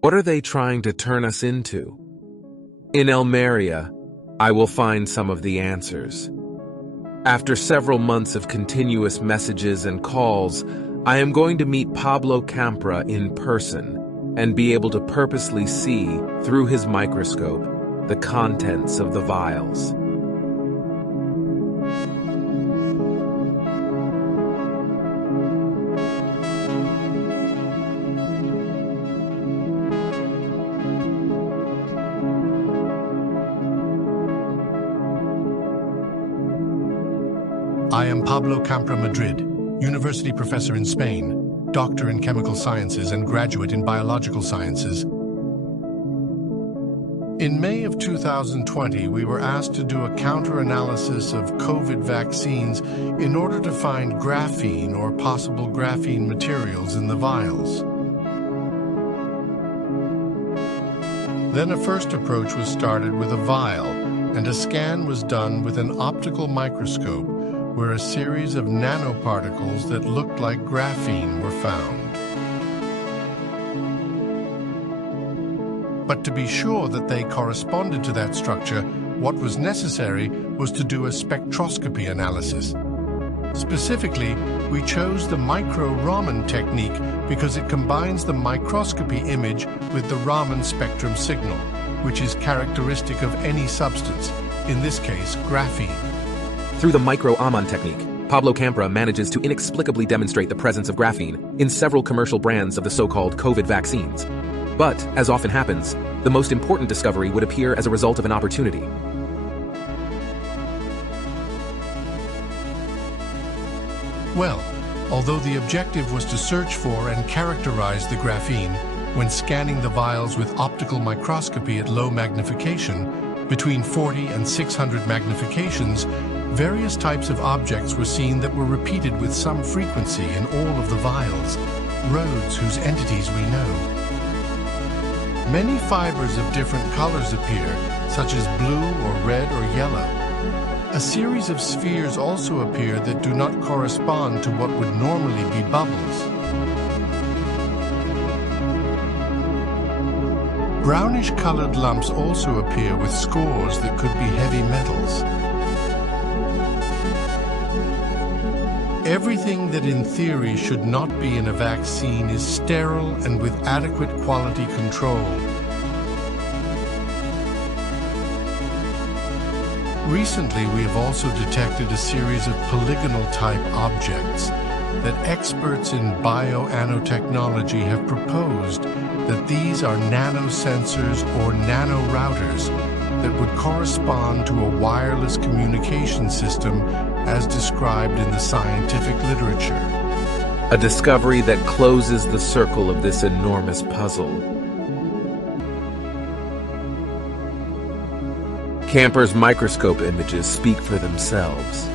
What are they trying to turn us into? In Almeria, I will find some of the answers. After several months of continuous messages and calls, I am going to meet Pablo Campra in person and be able to purposely see, through his microscope, the contents of the vials. I am Pablo Campra, Madrid, university professor in Spain, doctor in chemical sciences and graduate in biological sciences. In May of 2020, we were asked to do a counter-analysis of COVID vaccines in order to find graphene or possible graphene materials in the vials. Then a first approach was started with a vial, and a scan was done with an optical microscope, where a series of nanoparticles that looked like graphene were found. But to be sure that they corresponded to that structure, what was necessary was to do a spectroscopy analysis. Specifically, we chose the micro-Raman technique because it combines the microscopy image with the Raman spectrum signal, which is characteristic of any substance, in this case, graphene. Through the micro-Raman technique, Pablo Campra manages to inexplicably demonstrate the presence of graphene in several commercial brands of the so-called COVID vaccines. But, as often happens, the most important discovery would appear as a result of an opportunity. Well, although the objective was to search for and characterize the graphene, when scanning the vials with optical microscopy at low magnification, between 40 and 600 magnifications, various types of objects were seen that were repeated with some frequency in all of the vials, roads whose entities we know. Many fibers of different colors appear, such as blue or red or yellow. A series of spheres also appear that do not correspond to what would normally be bubbles. Brownish-colored lumps also appear with scores that could be heavy metals. Everything that in theory should not be in a vaccine is sterile and with adequate quality control. Recently, we have also detected a series of polygonal-type objects that experts in bio-nanotechnology have proposed that these are nanosensors or nanorouters that would correspond to a wireless communication system as described in the scientific literature. A discovery that closes the circle of this enormous puzzle. Campra's microscope images speak for themselves.